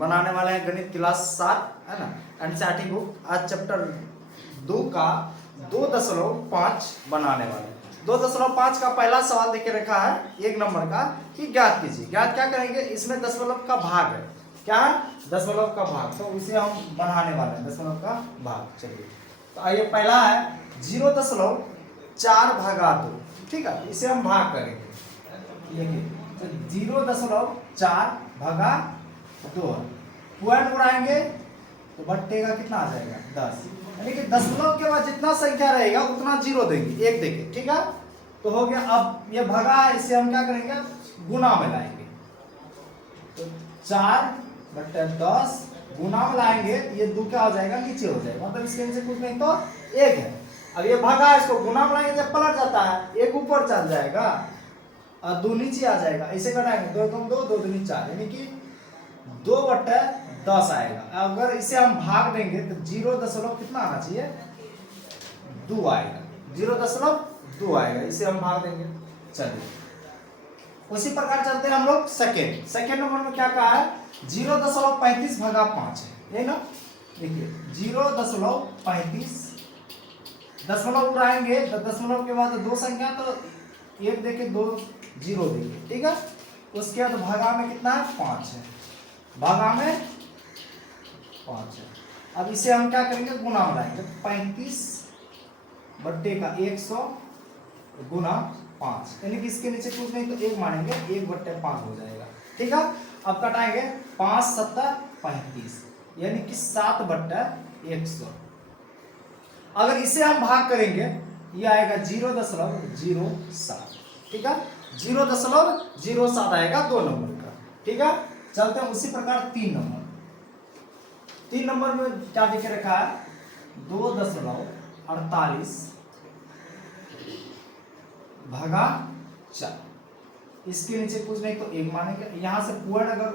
बनाने वाले हैं गणित क्लास 7 है ना, एनसीईआरटी बुक। आज चैप्टर 2 का 2.5 बनाने वाले हैं। 2.5 का पहला सवाल देके रखा है 1 नंबर का कि ज्ञात कीजिए। ज्ञात क्या करेंगे, इसमें दशमलव का भाग है। क्या है? दशमलव का भाग। तो उसे हम बनाने वाले हैं, दशमलव का भाग। चलिए तो आइए, पहला है 0.4 भागा 2। ठीक है, इसे हम भाग करेंगे। देखिए तो 0.4 भागा 2 पॉइंट उड़ाएंगे तो बट्टे का कितना आ जाएगा 10। यानी कि दशमलव के बाद जितना संख्या रहेगा उतना जीरो देंगे, एक देंगे। ठीक है, तो हो गया। अब ये भगा है, इसे हम क्या करेंगे, गुना में लाएंगे। तो 4/10 गुना में लाएंगे, ये 2 क्या हो जाएगा, नीचे हो जाएगा। मतलब इसके नीचे कुछ नहीं तो 1 है। अब ये भगा, इसको गुना में लाएंगे जब पलट जाता है, 1 ऊपर चल जाएगा और 2 नीचे आ जाएगा। ऐसे कराएंगे, 2 दूनी 2, 2 दूनी 4, यानी कि 2/10 आएगा। अगर इसे हम भाग देंगे तो 0. कितना आना चाहिए, 2 आएगा। 0.2 आएगा, इसे हम भाग देंगे। चलिए उसी प्रकार चलते हैं हम लोग सेकेंड नंबर में। क्या कहा है, 0.35 भागा 5 है, ये ना। देखिए 0.35 दशमलव उड़ाएंगे तो दशमलव के बाद 2 संख्या, तो 1 देके 2 0 देंगे। ठीक है, उसके बाद भागा में कितना है, 5 है। भागा में 5 है। अब इसे हम क्या करेंगे, गुना में लाएंगे। 35/100 गुना 5, यानी कि इसके नीचे कुछ नहीं तो 1 मानेंगे, 1/5 हो जाएगा। ठीक है, अब कटाएंगे 5 7 35, यानी कि 7/100। अगर इसे हम भाग करेंगे, ये आएगा 0.07। ठीक है, 0.07 आएगा 2 नंबर का। ठीक है, चलते हैं उसी प्रकार 3 नंबर में क्या देखे रखा है, 2.48 भागा 4। इसके नीचे कुछ नहीं तो 1 मानेंगे। यहां से पॉइंट अगर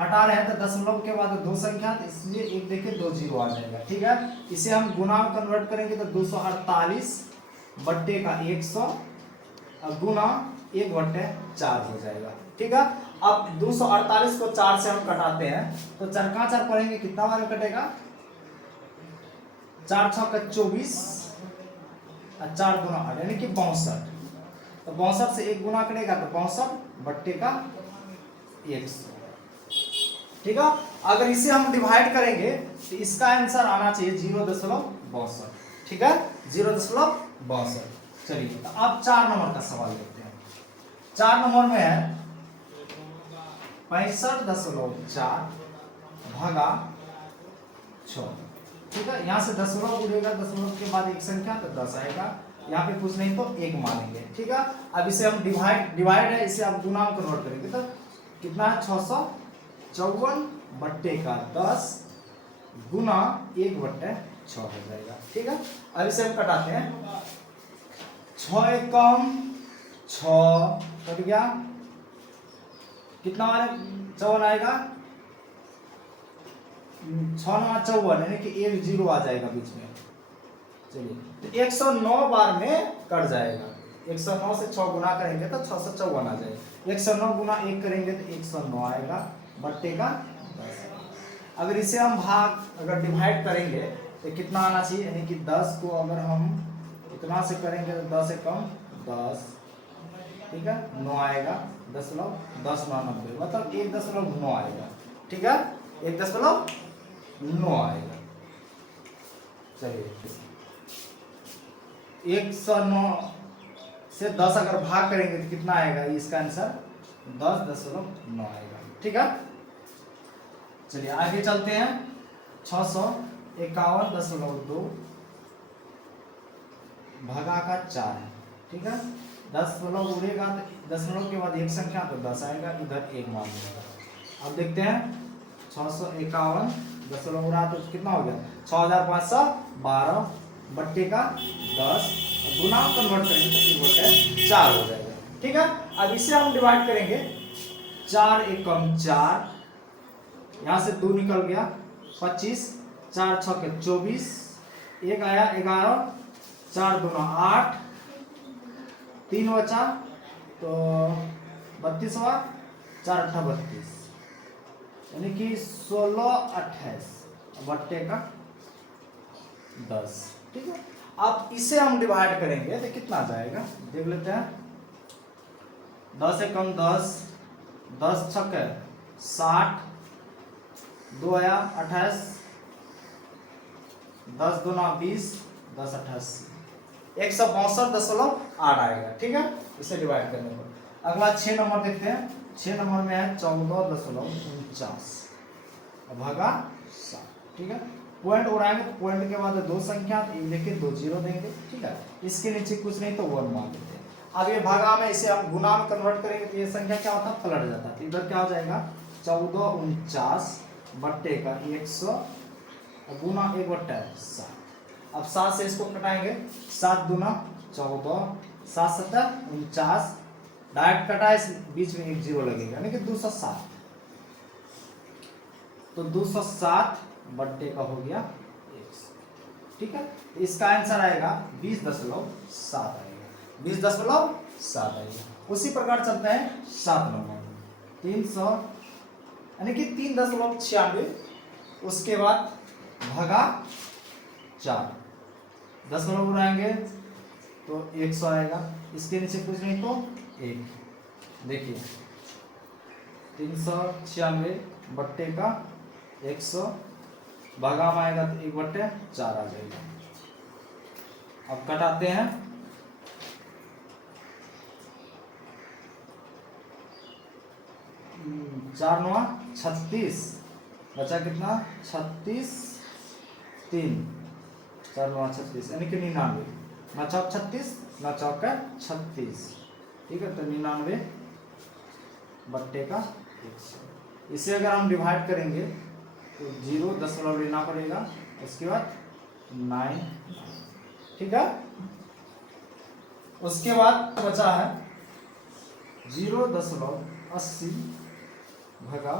हटा रहे हैं तो दशमलव के बाद 2 संख्या, तो इसलिए 1 देके 2 0 आ जाएगा। ठीक है, इसे हम गुना में कन्वर्ट करेंगे तो 248/100 गुना 1/4 हो जाएगा। ठीक है, अब 248 को 4 से हम कटाते हैं तो 4 का 4 पढ़ेंगे, कितना बार कटेगा, 4 6 24 और 4 दूना 8, यानी कि 62। तो 62 से 1 गुना करेगा तो 62/100। ठीक है, अगर इसे हम डिवाइड करेंगे तो इसका आंसर आना चाहिए 0.62। ठीक है, 0.62। चलिए तो अब 4 नंबर का सवाल देखते हैं। 4 नंबर में है 65.4 भागा 6। ठीक है, यहां से दशमलव उड़ेगा, दशमलव के बाद एक संख्या तो 10 आएगा। यहाँ पे कुछ नहीं तो 1 मानेंगे। ठीक है, अब इसे हम डिवाइड है, इसे आप गुना में कन्वर्ट करेंगे तो कितना है, 654/10 गुना 1/6 हो जाएगा। ठीक है, अब इसे हम कटाते हैं। 6 1 कम 6 कट गया, कितना माने 54 आएगा, 6 9 54, यानी कि 1 0 आ जाएगा बीच में। चलिए तो 109 बार में कट जाएगा। 109 से 6 गुना करेंगे तो 654 आ जाएगा। 109 गुना 1 करेंगे तो 109 आएगा, बट्टे का 10। अगर इसे हम अगर डिवाइड करेंगे तो कितना आना चाहिए, यानी कि 10 को अगर हम इतना से करेंगे तो 10 से कम 10। ठीक है, 9 आएगा, 10 9 90, मतलब 1.9 आएगा। ठीक है, 1.9 आएगा। चलिए 109 से 10 अगर भाग करेंगे तो कितना आएगा, इसका आंसर 10.9 आएगा। ठीक है, चलिए आगे चलते हैं। 651.2 भागा का 4 है। ठीक है, दशमलव उड़ेगा तो दशमलव के बाद एक संख्या तो 10 आएगा, इधर 1 मान लेगा। अब देखते हैं 651 दशमलव उड़ा तो कितना हो गया, 6512 का 10 गुना कन्वर्ट करेंगे तो 1/4 हो जाएगा। ठीक है, अब इसे हम डिवाइड करेंगे। 4 1 4, यहाँ से 2 निकल गया, 25, 4 6 24, 1 आया 11, 4 दूना 8, 3 बचा तो 32, 4 8 32, यानी कि 16/28 बट्टे का 10। ठीक है, अब इसे हम डिवाइड करेंगे तो कितना आ जाएगा, देख लेते हैं। 10 से कम 10, 10 छक्के 60, 2 आया 28, 10 दूना 20, 10 88, 162.8 आएगा। ठीक है, इसे डिवाइड करने पर। अगला 6 नंबर देखते हैं। 6 नंबर में है 14.49 भागा 7। ठीक है, पॉइंट उड़ाएंगे तो पॉइंट के बाद दो संख्या लेके 2 जीरो देंगे। ठीक है, इसके नीचे कुछ नहीं तो 1 मान लेते हैं। अब ये भागा में इसे हम गुना में कन्वर्ट करेंगे तो ये संख्या क्या होता है, पलट जाता है। तो इधर क्या हो जाएगा 1449 बट्टे का 100 गुना 1/7। अब 7 से इसको कटाएंगे, 7 दूना 14, 7 7 49, डायरेक्ट कटा, इस बीच में 1 जीरो लगेगा यानी कि 207। तो 207 बट्टे का हो गया 100। ठीक है, इसका आंसर आएगा 20.7 आएगा, 20.7 आएगा। उसी प्रकार चलते हैं 7 नंबर 300 यानी कि 3.96, उसके बाद भगा 4, 10 उड़ाएंगे तो 100 आएगा, इसके नीचे कुछ नहीं तो 1। देखिए 396 बट्टे का 100 भागा में आएगा तो 1/4 आ जाएगा। अब कटाते हैं, चार 9 36, बचा कितना 36, 3 4 9 36 यानी कि 99, 9 चौक 36, 9 चौक 36। ठीक है, तो 99 बट्टे का 100। इसे अगर हम डिवाइड करेंगे तो 0 दशमलव लेना पड़ेगा, उसके बाद 9। ठीक है, उसके बाद बचा है 0.80 भगा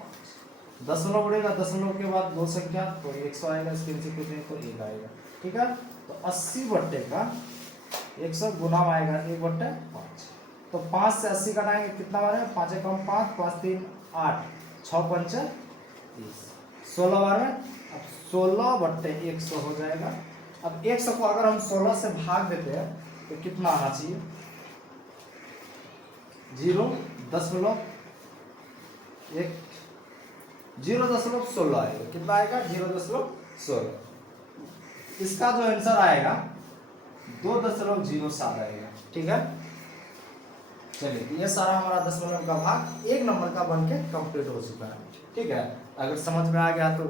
5। दशमलव उड़ेगा, दशमलव के बाद दो संख्या तो 100 आएगा, इसके नीचे कुछ नहीं तो 1 आएगा। ठीक है, तो 80 बट्टे का 100 गुना आएगा 1/5। तो 5 से 80 कटाएंगे कितना बनेगा, 5 कम 5, 5 3 8, 6 5 30, 16 बार में। अब 16 बट्टे 100 हो जाएगा। अब 100 को अगर हम 16 से भाग देते हैं तो कितना आना चाहिए, 0.16 आएगा। कितना आएगा 0.16। इसका जो आंसर आएगा 2.07 आएगा। ठीक है, चलिए ये सारा हमारा दशमलव का भाग 1 नंबर का बनके कंप्लीट हो चुका है। ठीक है, अगर समझ में आ गया तो